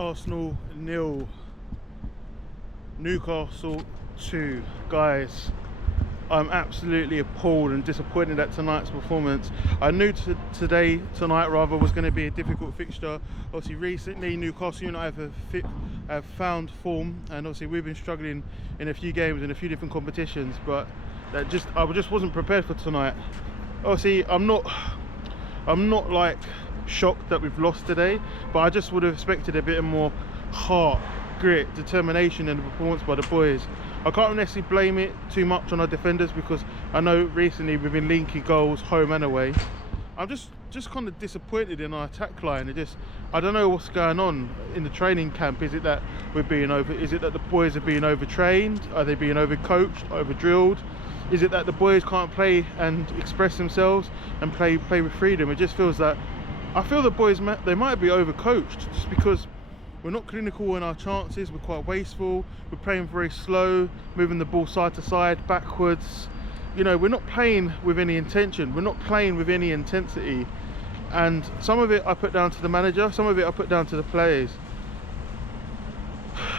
Arsenal 0, Newcastle 2. Guys, I'm absolutely appalled and disappointed at tonight's performance. I knew tonight was going to be a difficult fixture. Obviously recently Newcastle United have found form, and obviously we've been struggling in a few games in a few different competitions, but I just wasn't prepared for tonight. Obviously I'm not like shocked that we've lost today, but I just would have expected a bit more heart, grit, determination in the performance by the boys. I can't necessarily blame it too much on our defenders, because I know recently we've been linking goals home and away. I'm just kind of disappointed in our attack line. I don't know what's going on in the training camp. Is it that is it that the boys are being overtrained? Are they being overcoached, over-drilled? Is it that the boys can't play and express themselves and play with freedom? It just feels that I feel the boys they might be overcoached, just because we're not clinical in our chances. We're quite wasteful. We're playing very slow, moving the ball side to side, backwards. You know, we're not playing with any intention. We're not playing with any intensity. And some of it I put down to the manager, some of it I put down to the players.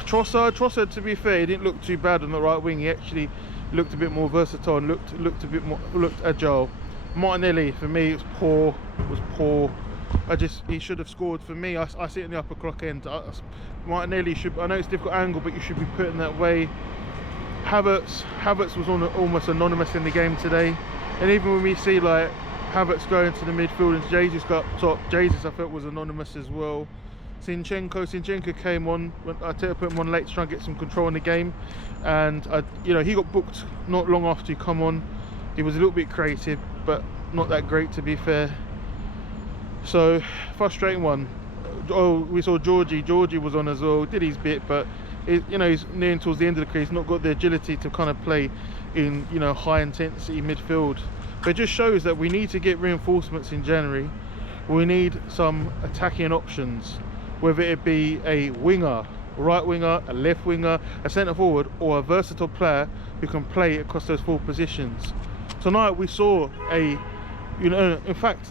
Trossard, to be fair, he didn't look too bad on the right wing. He actually looked a bit more versatile and looked agile. Martinelli, for me, was poor. He should have scored. For me, I sit in the upper clock end. Martinelli should, I know it's a difficult angle, but you should be putting that way. Havertz was almost anonymous in the game today, and even when we see like Havertz going to the midfield and Jesus got up top, Jesus I felt was anonymous as well. Zinchenko came on. I put him on late to try and get some control in the game, and he got booked not long after he come on. He was a little bit creative, but not that great, to be fair. So frustrating one. Oh, we saw Georgie was on as well, did his bit, but he's nearing towards the end of the crease, not got the agility to kind of play in high intensity midfield. But it just shows that we need to get reinforcements in January. We need some attacking options, whether it be a winger, right winger, a left winger, a centre forward, or a versatile player who can play across those four positions. Tonight we saw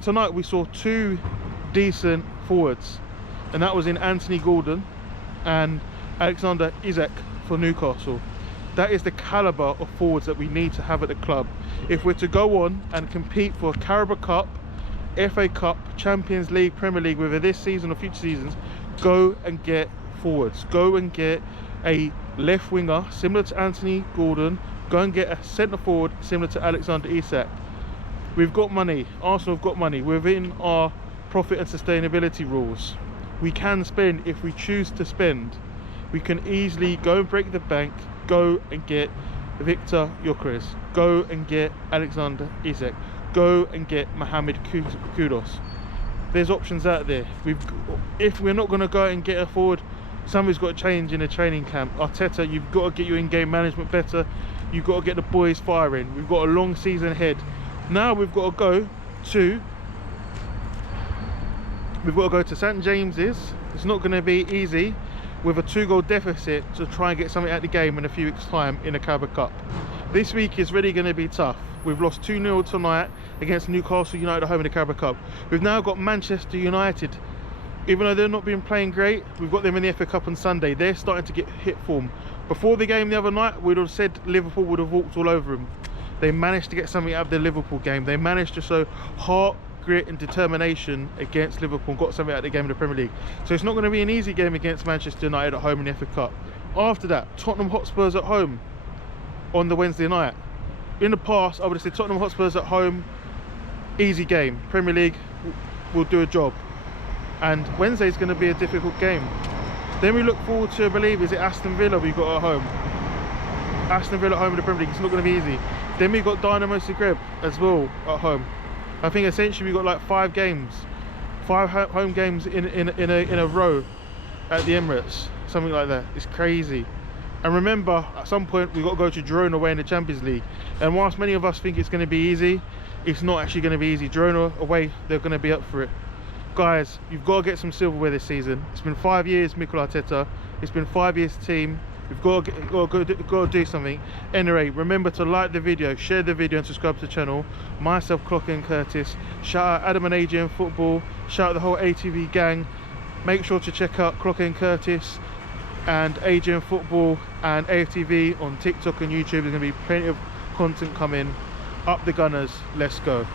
tonight we saw two decent forwards, and that was in Anthony Gordon and Alexander Isak for Newcastle. That is the calibre of forwards that we need to have at the club if we're to go on and compete for Carabao Cup, FA Cup, Champions League, Premier League, whether this season or future seasons. Go and get forwards. Go and get a left winger similar to Anthony Gordon. Go and get a centre forward similar to Alexander Isak. We've got money. Arsenal have got money. We're within our profit and sustainability rules. We can spend if we choose to spend. We can easily go and break the bank. Go and get Victor Gyökeres. Go and get Alexander Isak. Go and get Mohamed Kudus. There's options out there. If we're not going to go and get a forward, something's got to change in the training camp. Arteta, you've got to get your in-game management better. You've got to get the boys firing. We've got a long season ahead. Now we've got to go to St James's. It's not going to be easy with a 2-goal deficit to try and get something out of the game in a few weeks' time in the Carabao Cup. This week is really going to be tough. We've lost 2-0 tonight against Newcastle United at home in the Carabao Cup. We've now got Manchester United. Even though they're not been playing great, we've got them in the FA Cup on Sunday. They're starting to get hit form. Before the game the other night, we'd have said Liverpool would have walked all over them. They managed to get something out of the Liverpool game. They managed to show heart, grit and determination against Liverpool and got something out of the game in the Premier League. So it's not going to be an easy game against Manchester United at home in the FA Cup. After that, Tottenham Hotspurs at home on the Wednesday night. In the past, I would have said Tottenham Hotspurs at home, easy game. Premier League will do a job. And Wednesday is going to be a difficult game. Then we look forward to, I believe, is it Aston Villa we got at home? Aston Villa at home in the Premier League. It's not going to be easy. Then we got Dynamo Zagreb as well at home. I think essentially we got like 5 home games in a row at the Emirates, something like that. It's crazy. And remember, at some point we got to go to Girona away in the Champions League. And whilst many of us think it's going to be easy, it's not actually going to be easy. Girona away, they're going to be up for it. Guys, you've got to get some silverware this season. It's been 5 years, Mikel Arteta. It's been 5 years team. We've got to do something. Anyway, remember to like the video, share the video and subscribe to the channel. Myself, Clock and Curtis. Shout out Adam and Adrian Football. Shout out the whole ATV gang. Make sure to check out Clock and Curtis and AGM Football and AFTV on TikTok and YouTube. There's going to be plenty of content coming. Up the Gunners, let's go.